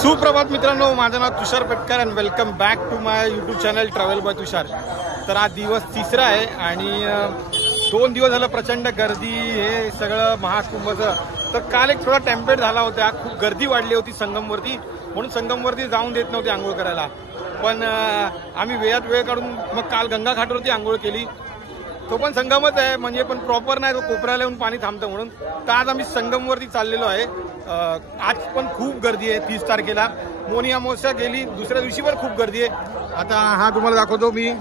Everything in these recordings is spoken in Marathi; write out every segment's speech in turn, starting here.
सुप्रभात मित्रांनो, माझं नाव Tushar Petkar and welcome back to my YouTube channel travel by Tushar. तर आज दिवस तिसरा आहे आणि 2 दिवस झालं प्रचंड गर्दी हे सगळं महाकुंभचं। तर काल एक थोडा टेम्पेट झाला होता, खूप गर्दी वाढली होती संगमवरती, म्हणून संगमवरती जाऊन देत नव्हते आंघोळ करायला। पण आम्ही वेळात वेळ काढून मग काल गंगा घाटवरती आंघोळ केली। तो पण संगमच आहे, म्हणजे पण प्रॉपर नाही, तो कोपऱ्याला येऊन पाणी थांबतं म्हणून। तर आज आम्ही संगमवरती चाललेलो आहे। आज पण खूप गर्दी आहे। 30 तारखेला मोनी अमावस्या गेली, दुसऱ्या दिवशी पण खूप गर्दी आहे। आता हा तुम्हाला दाखवतो मी,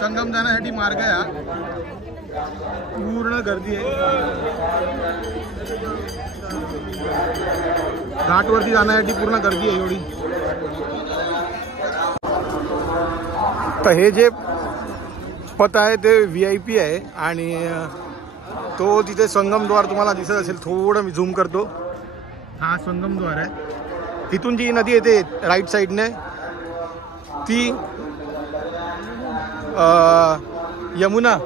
संगम जाण्यासाठी मार्ग आहे हा, पूर्ण गर्दी आहे। घाटवरती जाण्यासाठी पूर्ण गर्दी आहे एवढी। तर हे जे पथ आहे ते VIP आहे आणि तो तिथे संगमद्वार तुम्हाला दिसत असेल, थोडं मी झूम करतो। हा संगमद्वार आहे। तिथून जी नदी येते राईट साईडने ती यमुना,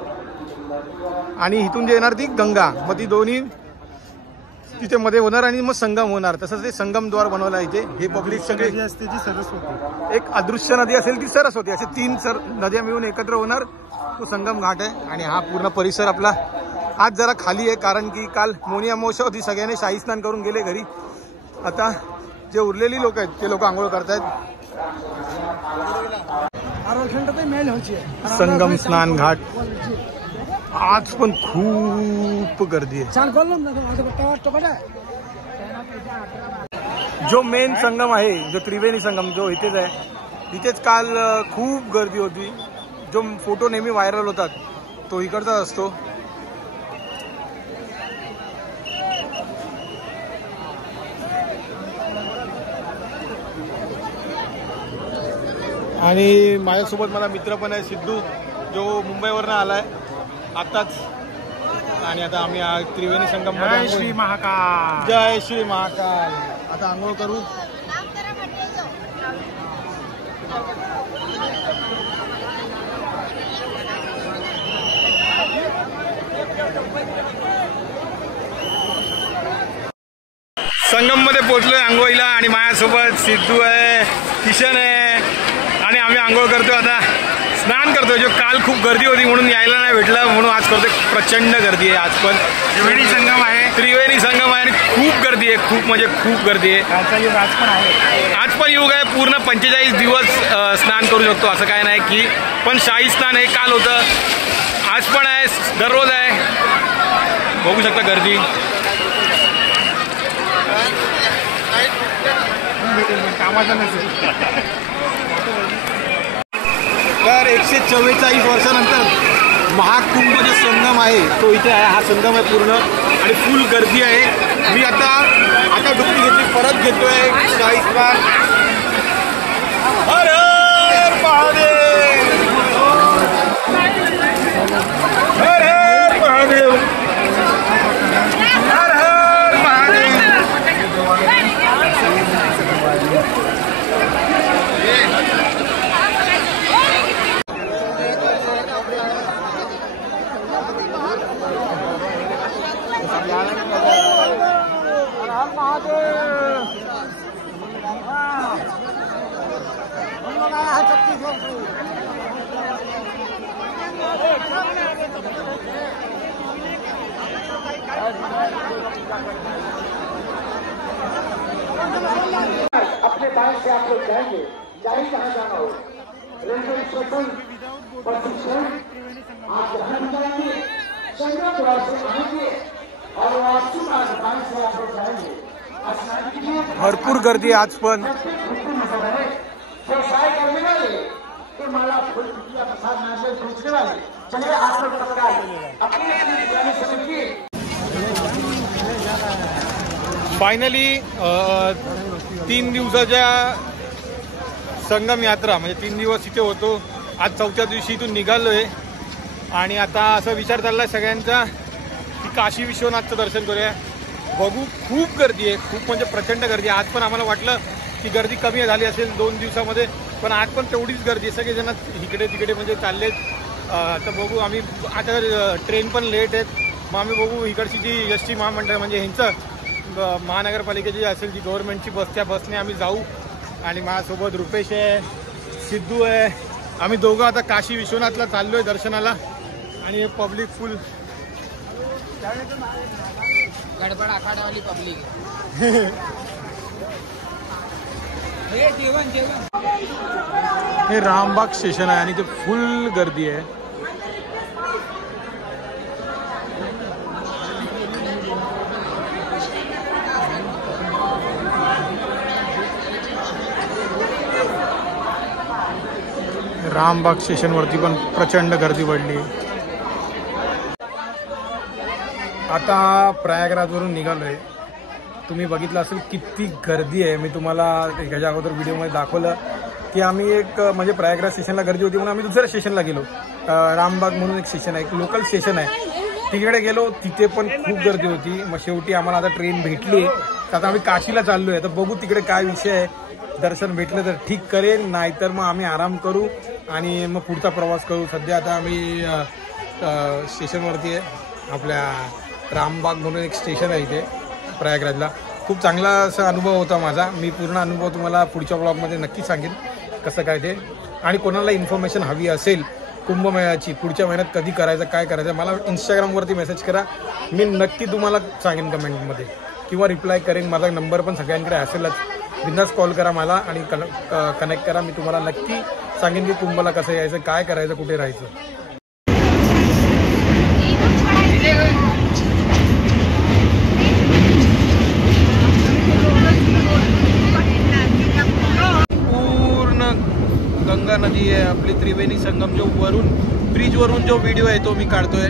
आणि इथून जे येणार ती गंगा, मग ती दोन्ही तिथे मध्ये होणार आणि मग संगम होणार। तसंच ते संगमद्वार बनवलं आहे इथे। हे पब्लिक सगळी असते जी सरस्वती, एक अदृश्य नदी असेल ती सरस्वती, असे 3 नद्या मिळून एकत्र होणार तो संगम घाट आहे। आणि हा पूर्ण परिसर आपला आज जरा खाली आहे, कारण की काल मोनी अमावस्या होती, सगळ्यांनी शाही स्नान करून गेले घरी। आता जे उरलेली लोक आहेत ते लोक आंघोळ करतायत। संगम स्नान घाट आज पण खूप गर्दी आहे। जो मेन संगम आहे, जो त्रिवेणी संगम जो इथेच आहे, इथेच काल खूप गर्दी होती। जो फोटो नेहमी व्हायरल होतात तो इकडचा असतो। आणि माझ्यासोबत मला मित्र पण आहे, सिद्धू, जो मुंबईवरनं आलाय आताच। आणि आता आम्ही त्रिवेणी संगम मध्ये, जय श्री महाकाल, जय श्री महाकाल। आता आंघोळ करू। संगम मध्ये पोहोचलोय आंघोळीला, आणि माझ्यासोबत सिद्धू आहे, किशन आहे, आणि आम्ही आंघोळ करतोय आता, स्नान करतोय। जो काल खूप गर्दी होती म्हणून यायला नाही भेटलं, म्हणून आज करतोय। प्रचंड गर्दी आहे आज पण। त्रिवेणी संगम आहे, त्रिवेणी संगम आहे आणि खूप गर्दी आहे, खूप म्हणजे खूप गर्दी आहे। आज पण योग आहे, पूर्ण 45 दिवस स्नान करू शकतो, असं काय नाही की। पण शाही स्नान हे काल होतं, आज पण आहे, दररोज आहे। बघू शकता गर्दी। कामाचा नसेल तर 144 वर्षानंतर महाकुंभ जो संगम आहे तो इथे आहे। हा संगम आहे पूर्ण आणि फुल गर्दी आहे। मी आता डुबकी घेतली, परत घेतोय शाही स्नान। हर हर महादेव, हर हर महादेव, हर हर महादेव। अपने बाइक से आप लोग जाएंगे, चाहे कहाँ जाना हो, रेलवे स्टेशन, प्रशिक्षण, आप जहाँ भी जाएंगे संगम द्वार से आएंगे और वापसी बाइक से आप लोग जाएंगे। स्नान कीजिए। भरपूर गर्दी आज पण। व्यवसाय करने वाले तो माला फूल प्रसाद नारियल बेचने वाले, चलिए आप लोग तत्काल अपनी दुकानें समझिए। फायनली 3 दिवसाच्या संगम यात्रा, म्हणजे 3 दिवस इथे होतो। आज 4थ्या दिवशी इथून निघालोय आणि आता असं विचार चाललाय सगळ्यांचा की काशी विश्वनाथचं दर्शन करूया। बघू, खूप गर्दी आहे, खूप म्हणजे प्रचंड गर्दी आहे। आज पण आम्हाला वाटलं की गर्दी कमी झाली असेल 2 दिवसामध्ये, पण आज पण तेवढीच गर्दी आहे। सगळेजण इकडे तिकडे म्हणजे चाललेत। तर बघू आम्ही आता ट्रेन पण लेट आहेत, मग आम्ही बघू इकडची जी एसटी महामंडळ म्हणजे ह्यांचं महानगरपालिकेची असेल जी गव्हर्नमेंटची बस, त्या बसने आम्ही जाऊ. आणि माझ्यासोबत रुपेश आहे, सिद्धू आहे. आम्ही दोघं आता काशी विश्वनाथला चाललो आहे दर्शनाला. आणि हे पब्लिक फुल गडबड आखाडावाली पब्लिक. जेवण जेवण. हे रामबाग स्टेशन आहे आणि ते फुल गर्दी आहे. रामबाग स्टेशनवरती पण प्रचंड गर्दी पडली. आता प्रयागराजवरून निघालोय. तुम्ही बघितलं असेल किती गर्दी आहे. मी तुम्हाला ह्याच्या अगोदर व्हिडिओमध्ये दाखवलं की आम्ही एक म्हणजे प्रयागराज स्टेशनला गर्दी होती म्हणून आम्ही दुसऱ्या स्टेशनला गेलो. रामबाग म्हणून एक स्टेशन आहे, एक लोकल स्टेशन आहे, तिकडे गेलो. तिथे पण खूप गर्दी होती. मग शेवटी आम्हाला आता ट्रेन भेटली. आता आम्ही काशीला चाललोय. तर बघू तिकडे काय विषय आहे. दर्शन भेटलं तर ठीक करेल, नाहीतर मग आम्ही आराम करू आणि मग पुढचा प्रवास करू. सध्या आता आम्ही स्टेशनवरती आहे. आपल्या रामबाग म्हणून एक स्टेशन आहे इथे प्रयागराजला. खूप चांगला असा अनुभव होता माझा. मी पूर्ण अनुभव तुम्हाला पुढच्या ब्लॉगमध्ये नक्की सांगेन कसं काय ते. आणि कोणाला इन्फॉर्मेशन हवी असेल कुंभमेळ्याची, पुढच्या महिन्यात कधी करायचं, काय करायचं, मला इंस्टाग्रामवरती मेसेज करा. मी नक्की तुम्हाला सांगेन कमेंटमध्ये किंवा रिप्लाय करेन. माझा नंबर पण सगळ्यांकडे असेलच. बिंदास कॉल करा मला आणि कनेक्ट करा. मी तुम्हाला नक्की सांगेन की कुंभला कसं यायचं, काय करायचं, कुठे राहायचं. पूर्ण गंगा नदी आहे आपली, त्रिवेणी संगम. जो वरून ब्रिजवरून जो व्हिडिओ आहे तो मी काढतोय.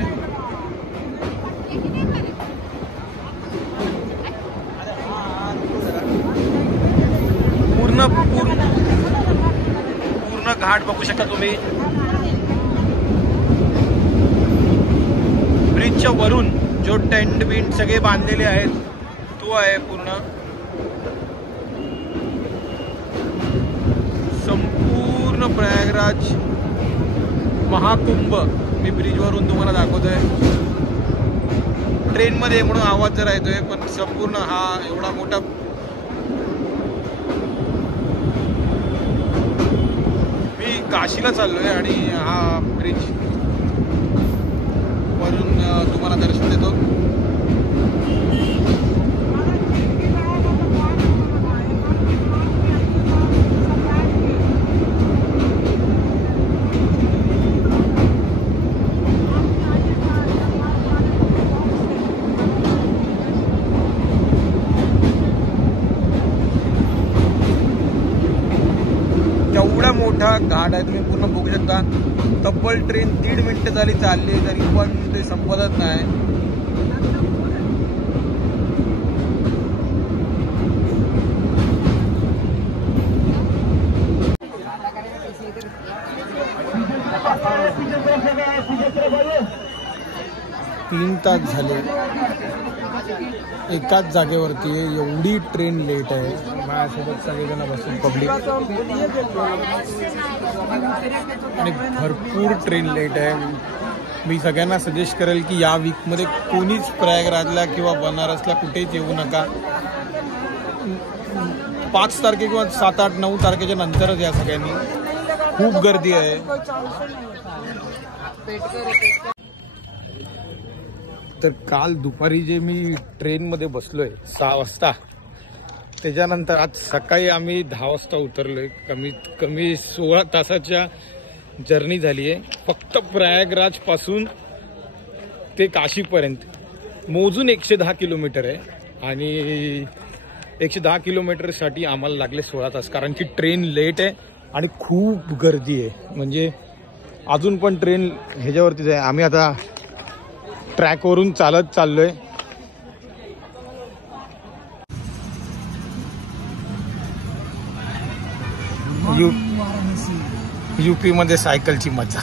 पूर्ण घाट बघू शकता तुम्ही. ब्रिजच्या वरून जो टेंट बिंट सगळे बांधलेले आहेत तो आहे पूर्ण. संपूर्ण प्रयागराज महाकुंभ मी ब्रिजवरून तुम्हाला दाखवतोय. ट्रेनमध्ये म्हणून आवाज जरा येतोय, पण संपूर्ण हा एवढा मोठा काशीला चाललोय आणि हा ब्रिज वरून तुम्हाला दर्शन देतो. एवढा मोठा घाट आहे, तुम्ही पूर्ण बघू शकता. तब्बल ट्रेन 1.5 मिनिटं झाली चालली तरी पण ते संपतच नाही. तीन तास झाले एकाच जागेवरती. एवढी ट्रेन लेट आहे. माझ्यासोबत सगळेजण बसून पब्लिक आणि भरपूर ट्रेन लेट आहे. मी सगळ्यांना सजेस्ट करेल की या वीकमध्ये कोणीच प्रयागराजला किंवा बनारसला कुठेच येऊ नका. 5 तारखे किंवा 7, 8, 9 तारखेच्या नंतरच या सगळ्यांनी. खूप गर्दी आहे. तर काल दुपारी जे मी ट्रेनमध्ये बसलोय 6 वाजता, त्याच्यानंतर आज सकाळी आम्ही 10 वाजता उतरलोय. कमीत कमी 16 तासाच्या जर्नी झाली आहे. फक्त प्रयागराज पासून ते काशीपर्यंत मोजून 110 किलोमीटर आहे. आणि 110 किलोमीटरसाठी आम्हाला लागले 16 तास, कारण की ट्रेन लेट आहे आणि खूप गर्दी आहे. म्हणजे अजून पण ट्रेन ह्याच्यावरतीच आहे. आम्ही आता ट्रॅकवरून चालत चाललोय. यूपी मध्ये सायकलची मजा.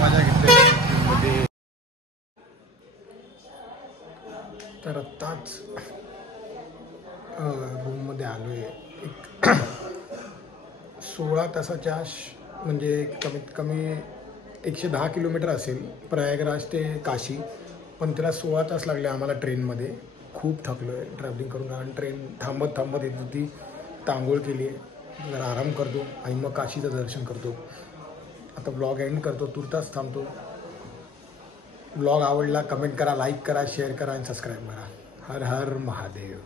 मजा घेतली. तर आत्ताच रूम मध्ये आलोय. 16 तासाच्या म्हणजे कमीत कमी 110 किलोमीटर असेल प्रयागराज ते काशी, पण त्याला 16 तास लागले आम्हाला ट्रेनमध्ये. खूप थकलो आहे ट्रॅव्हलिंग करून, कारण ट्रेन थांबत थांबत येत होती. तांघोळ केली आहे, जरा आराम करतो आणि मग काशीचं दर्शन करतो. आता ब्लॉग एंड करतो, तुर्तास थांबतो. ब्लॉग आवडला कमेंट करा, लाईक करा, शेअर करा आणि सबस्क्राईब करा. हर हर महादेव.